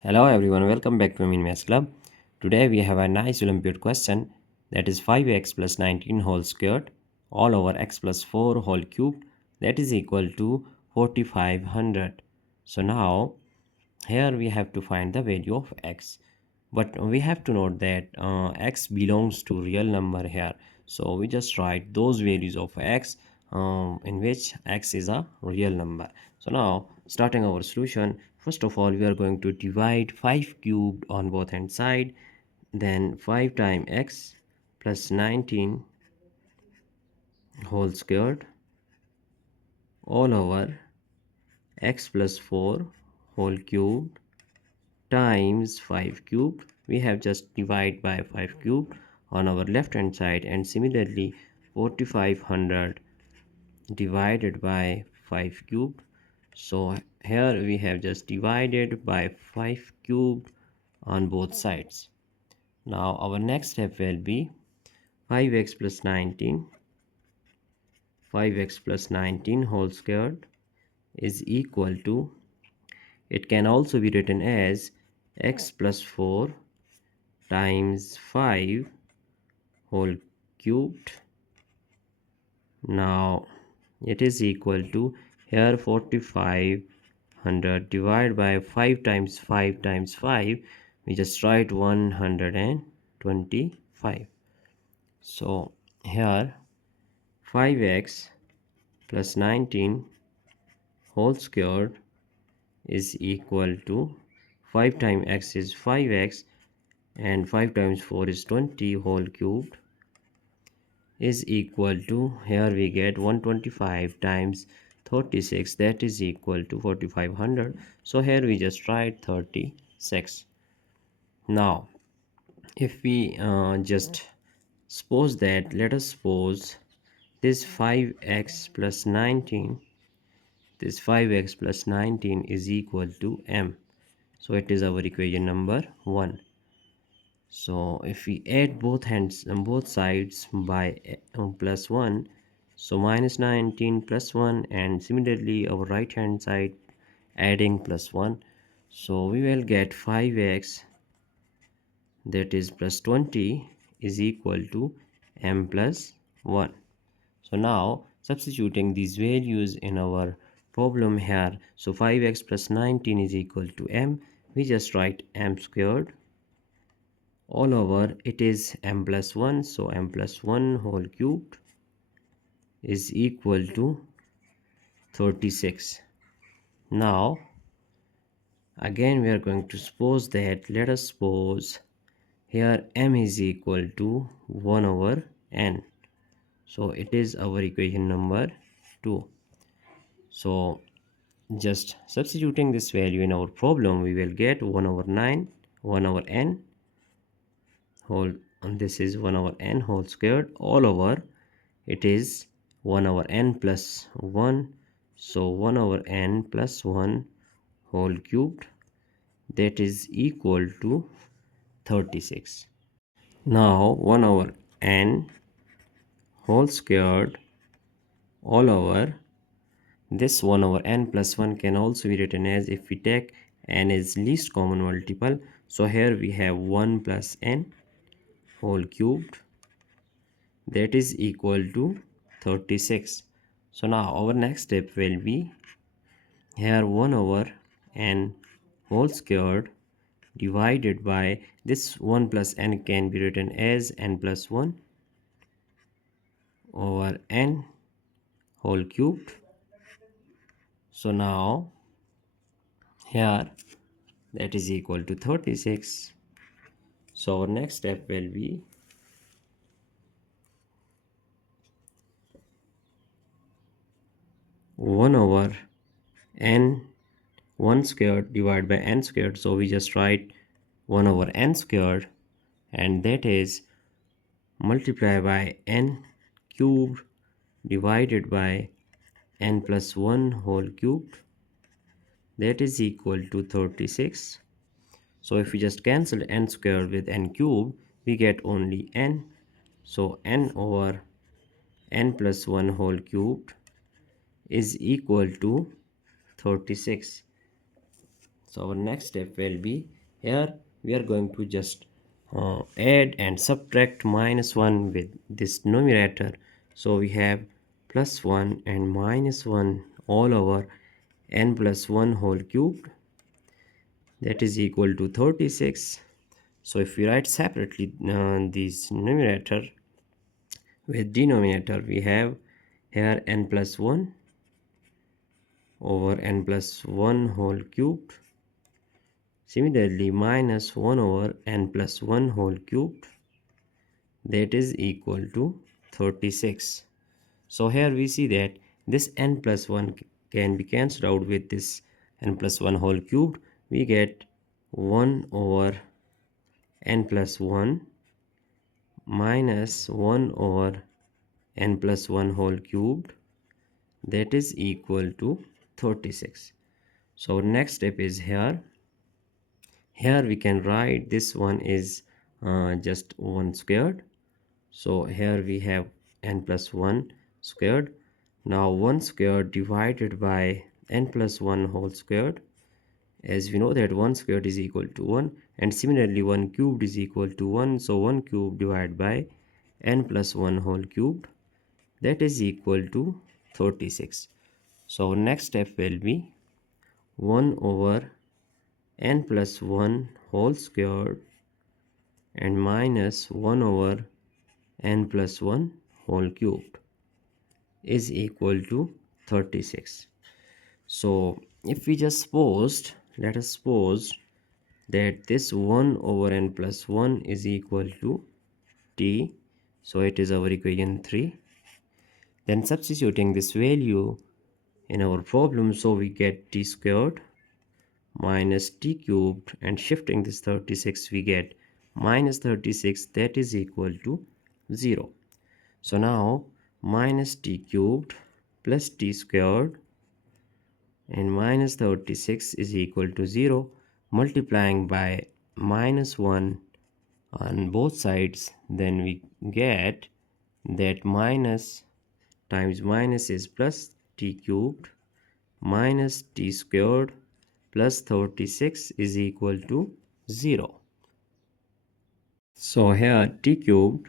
Hello everyone, welcome back to Amin Maths Club. Today we have a nice Olympiad question, that is 5x plus 19 whole squared all over x plus 4 whole cubed, that is equal to 4500. So now here we have to find the value of x, but we have to note that x belongs to real number here. So we just write those values of x in which x is a real number. So now starting our solution, first of all we are going to divide 5 cubed on both hand side, then 5 times x plus 19 whole squared all over x plus 4 whole cubed times 5 cubed. We have just divided by 5 cubed on our left hand side, and similarly 4500 divided by 5 cubed. So here we have just divided by 5 cubed on both sides. Now our next step will be 5x plus 19 5x plus 19 whole squared is equal to, it can also be written as x plus 4 times 5 whole cubed. Now it is equal to, here 4500 divided by 5 times 5 times 5, we just write 125. So here 5x plus 19 whole squared is equal to, 5 times x is 5x and 5 times 4 is 20 whole cubed is equal to, here we get 125 times 36, that is equal to 4500. So here we just write 36. Now if we just suppose that, let us suppose this 5x plus 19, this 5x plus 19 is equal to m. So it is our equation number 1. So if we add both hands on both sides by plus 1, so minus 19 plus 1, and similarly our right hand side adding plus 1, so we will get 5x, that is plus 20, is equal to m plus 1. So now substituting these values in our problem here, so 5x plus 19 is equal to m, we just write m squared all over, it is m plus 1, so m plus 1 whole cubed is equal to 36. Now again we are going to suppose that, let us suppose here m is equal to 1 over n, so it is our equation number 2. So just substituting this value in our problem, we will get 1 over 9, 1 over n whole, and this is 1 over n whole squared all over, it is 1 over n plus 1, so 1 over n plus 1 whole cubed, that is equal to 36. Now 1 over n whole squared all over, this 1 over n plus 1 can also be written as, if we take n as least common multiple, so here we have 1 plus n whole cubed, that is equal to 36. So now our next step will be, here 1 over n whole squared divided by, this 1 plus n can be written as n plus 1 over n whole cubed. So now here that is equal to 36. So our next step will be, 1 over n 1 squared divided by n squared, so we just write 1 over n squared, and that is multiply by n cubed divided by n plus 1 whole cubed, that is equal to 36. So if we just cancel n squared with n cubed, we get only n, so n over n plus 1 whole cubed is equal to 36. So our next step will be, here we are going to just add and subtract minus 1 with this numerator. So we have plus 1 and minus 1 all over n plus 1 whole cubed, that is equal to 36. So if we write separately this numerator with denominator, we have here n plus 1 over n plus 1 whole cubed. Similarly, minus 1 over n plus 1 whole cubed, that is equal to 36. So here we see that this n plus 1 can be cancelled out with this n plus 1 whole cubed. We get 1 over n plus 1 minus 1 over n plus 1 whole cubed, that is equal to 36. So next step is here. Here we can write this one is just 1 squared. So here we have n plus 1 squared. Now 1 squared divided by n plus 1 whole squared. As we know that 1 squared is equal to 1, and similarly 1 cubed is equal to 1. So 1 cubed divided by n plus 1 whole cubed, that is equal to 36. So next step will be 1 over n plus 1 whole squared and minus 1 over n plus 1 whole cubed is equal to 36. So if we just supposed, let us suppose that this 1 over n plus 1 is equal to t. So it is our equation 3. Then substituting this value in our problem, so we get t squared minus t cubed, and shifting this 36 we get minus 36, that is equal to 0. So now minus t cubed plus t squared and minus 36 is equal to 0. Multiplying by minus 1 on both sides, then we get that minus times minus is plus t cubed minus t squared plus 36 is equal to 0. So here t cubed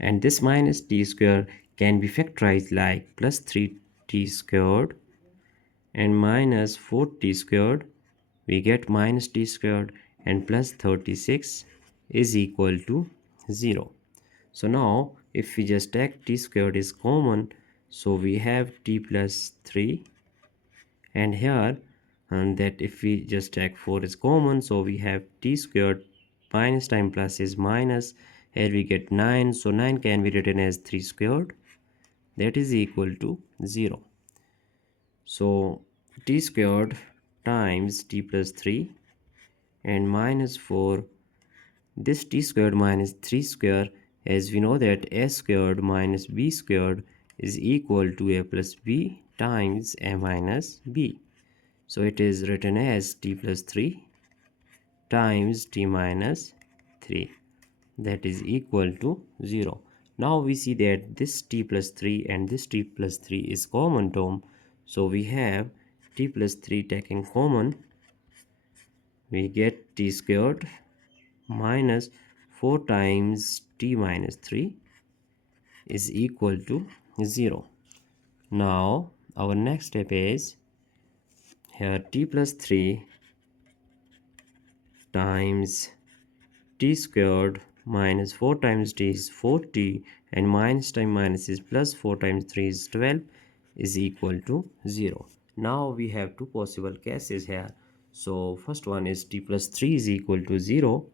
and this minus t squared can be factorized like plus 3t squared and minus 4t squared. We get minus t squared and plus 36 is equal to 0. So now if we just take t squared is common, so we have t plus 3, and here and that if we just take 4 is common, so we have t squared minus time plus is minus, here we get 9, so 9 can be written as 3 squared, that is equal to 0. So t squared times t plus 3 and minus 4, this t squared minus 3 square, as we know that a squared minus b squared is equal to a plus b times a minus b. So it is written as t plus 3 times t minus 3, that is equal to 0. Now we see that this t plus 3 and this t plus 3 is common term. So we have t plus 3 taking common, we get t squared minus 4 times t minus 3 is equal to 0. Now our next step is here t plus 3 times t squared minus 4 times t is 4t and minus time minus is plus 4 times 3 is 12 is equal to 0. Now we have two possible cases here. So first one is t plus 3 is equal to 0,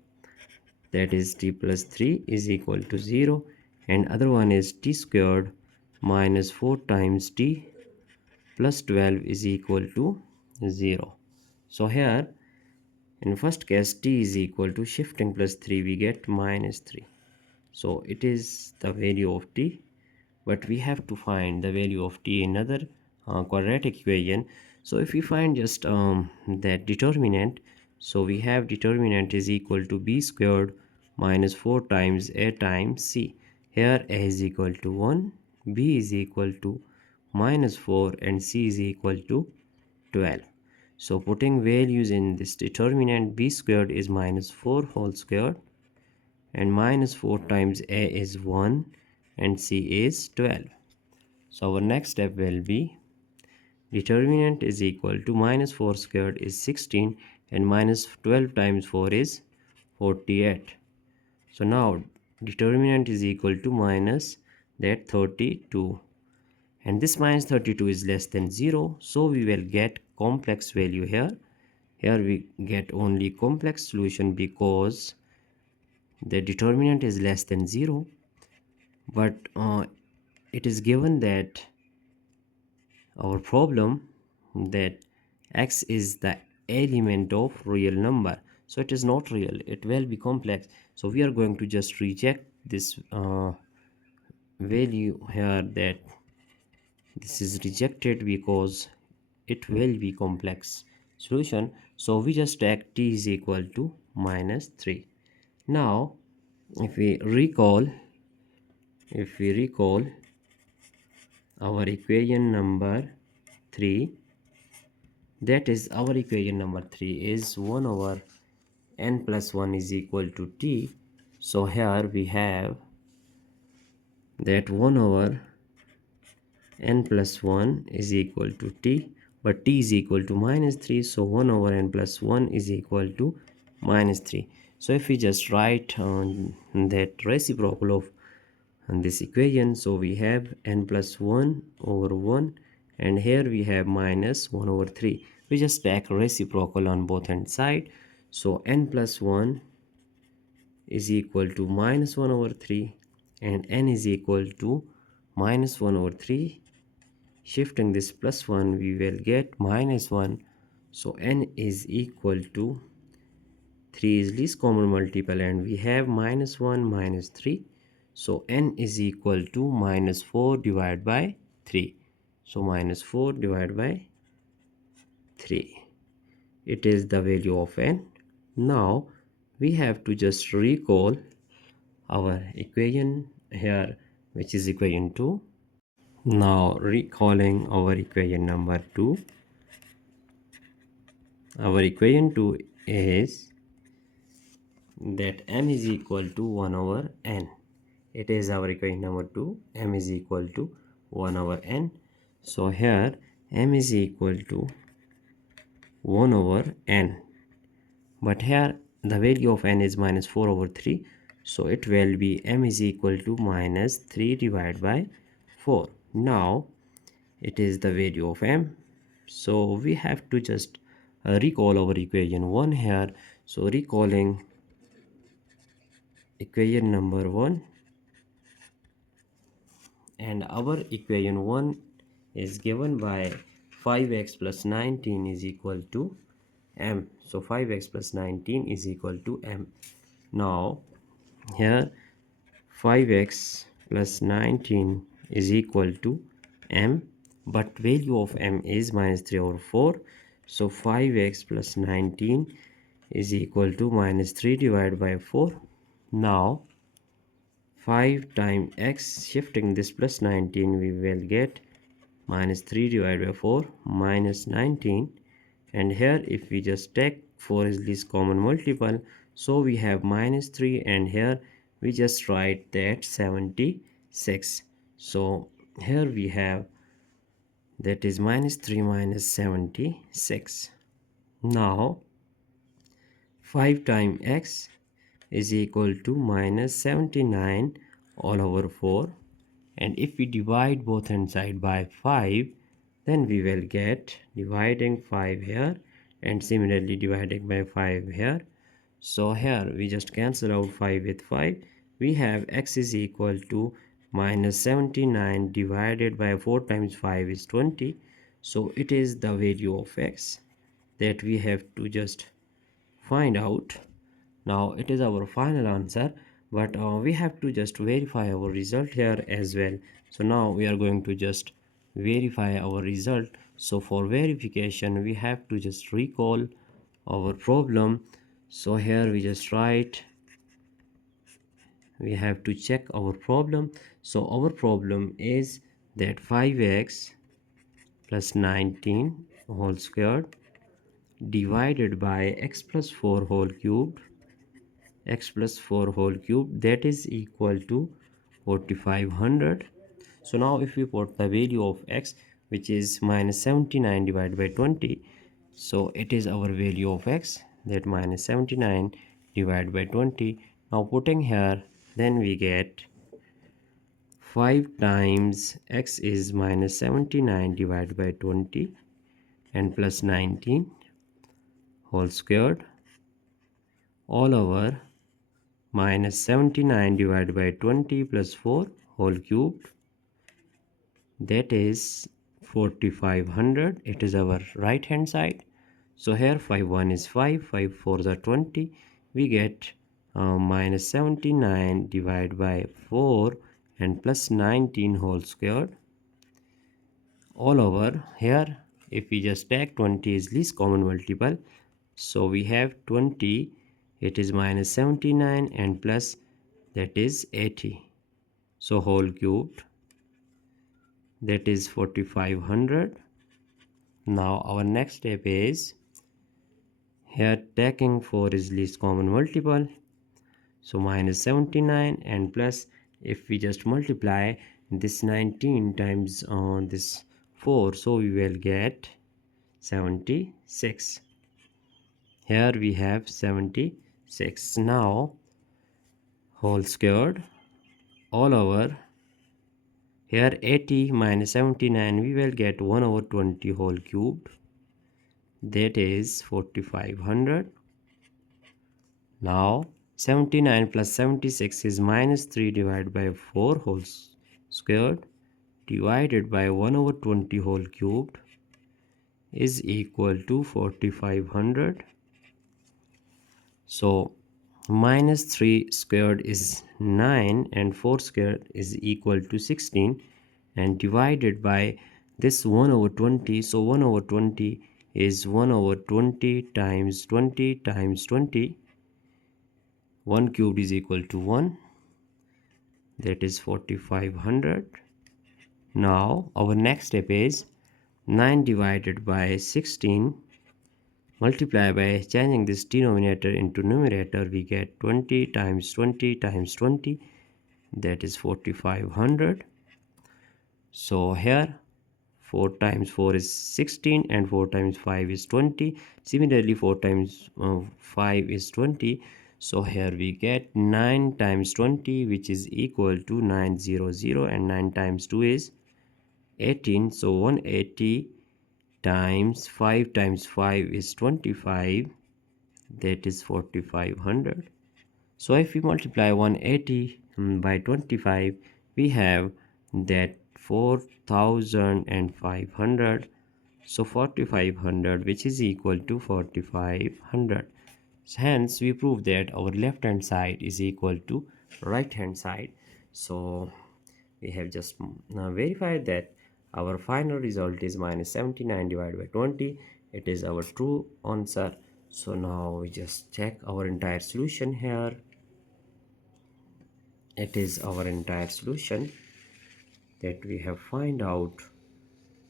that is t plus 3 is equal to 0, and other one is t squared minus 4 times t plus 12 is equal to 0. So here in first case t is equal to shifting plus 3 we get minus 3. So it is the value of t, but we have to find the value of t in another quadratic equation. So if we find just that determinant, so we have determinant is equal to b squared minus 4 times a times c. Here a is equal to 1, b is equal to minus 4 and c is equal to 12. So putting values in this determinant, b squared is minus 4 whole squared, and minus 4 times a is 1 and c is 12. So our next step will be determinant is equal to minus 4 squared is 16 and minus 12 times 4 is 48. So now determinant is equal to minus that 32, and this minus 32 is less than 0, so we will get complex value here. Here we get only complex solution because the determinant is less than 0, but it is given that our problem that x is the element of real number, so it is not real, it will be complex. So we are going to just reject this value here, that this is rejected because it will be complex solution. So we just take t is equal to minus 3. Now if we recall our equation number 3, that is our equation number 3 is 1 over n plus 1 is equal to t. So here we have that 1 over n plus 1 is equal to t, but t is equal to minus 3, so 1 over n plus 1 is equal to minus 3. So if we just write that reciprocal of this equation, so we have n plus 1 over 1, and here we have minus 1 over 3. We just take reciprocal on both hand side, so n plus 1 is equal to minus 1 over 3, and n is equal to minus 1 over 3. Shifting this plus 1, we will get minus 1. So n is equal to 3 is least common multiple, and we have minus 1 minus 3. So n is equal to minus 4 divided by 3. So minus 4 divided by 3. It is the value of n. Now we have to just recall our equation here, which is equation 2. Now recalling our equation number 2. Our equation 2 is that m is equal to 1 over n. It is our equation number 2. M is equal to 1 over n. So here m is equal to 1 over n. But here the value of n is minus 4 over 3. So it will be m is equal to minus 3 divided by 4. Now it is the value of m. So we have to just recall our equation 1 here. So recalling equation number 1, and our equation 1 is given by 5x plus 19 is equal to m. So 5x plus 19 is equal to m. Now here 5x plus 19 is equal to m, but value of m is minus 3 over 4. So 5x plus 19 is equal to minus 3 divided by 4. Now 5 times x, shifting this plus 19, we will get minus 3 divided by 4 minus 19, and here if we just take 4 is least common multiple, so we have minus 3, and here we just write that 76. So here we have that is minus 3 minus 76. Now 5 times x is equal to minus 79 all over 4, and if we divide both hand side by 5, then we will get dividing 5 here and similarly dividing by 5 here. So here we just cancel out 5 with 5. We have x is equal to minus 79 divided by 4 times 5 is 20. So it is the value of x that we have to just find out. Now it is our final answer, but we have to just verify our result here as well. So now we are going to just verify our result. So for verification we have to just recall our problem. So here we just write, we have to check our problem. So our problem is that 5x plus 19 whole squared divided by x plus 4 whole cubed, x plus 4 whole cube, that is equal to 4500. So now if we put the value of x, which is minus 79 divided by 20, so it is our value of x, that minus 79 divided by 20. Now putting here, then we get 5 times x is minus 79 divided by 20 and plus 19 whole squared all over minus 79 divided by 20 plus 4 whole cubed, that is 4500. It is our right hand side. So here 5 1 is 5, 5 4 is 20. We get minus 79 divided by 4 and plus 19 whole squared all over. Here if we just take 20 is least common multiple, so we have 20, it is minus 79 and plus, that is 80, so whole cubed, that is 4500. Now our next step is, here taking 4 is least common multiple, so minus 79 and plus, if we just multiply this 19 times on this 4, so we will get 76. Here we have 76. Now whole squared all over, here 80 minus 79, we will get 1 over 20 whole cubed, that is 4500. Now 79 plus 76 is minus 3 divided by 4 whole squared divided by 1 over 20 whole cubed is equal to 4500. So minus 3 squared is 9 and 4 squared is equal to 16, and divided by this 1 over 20, so 1 over 20 is 1 over 20 times 20 times 20, 1 cubed is equal to 1, that is 4500. Now our next step is 9 divided by 16 multiply by changing this denominator into numerator, we get 20 times 20 times 20, that is 4500. So here 4 times 4 is 16 and 4 times 5 is 20. Similarly 4 times 5 is 20. So here we get 9 times 20, which is equal to 900, and 9 times 2 is 18. So 180 times 5 is 25, that is 4500. So if we multiply 180 by 25, we have that 4500. So 4500, which is equal to 4500. Hence we prove that our left hand side is equal to right hand side. So we have just verified that our final result is minus 79 divided by 20. It is our true answer. So now we just check our entire solution here. It is our entire solution that we have find out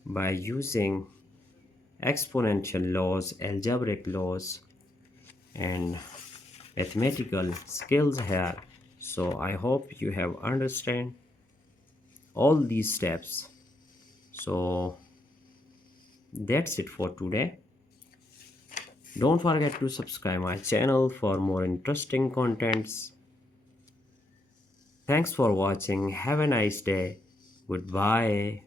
by using exponential laws, algebraic laws, and mathematical skills here. So I hope you have understand all these steps. So that's it for today. Don't forget to subscribe my channel for more interesting contents. Thanks for watching. Have a nice day. Goodbye.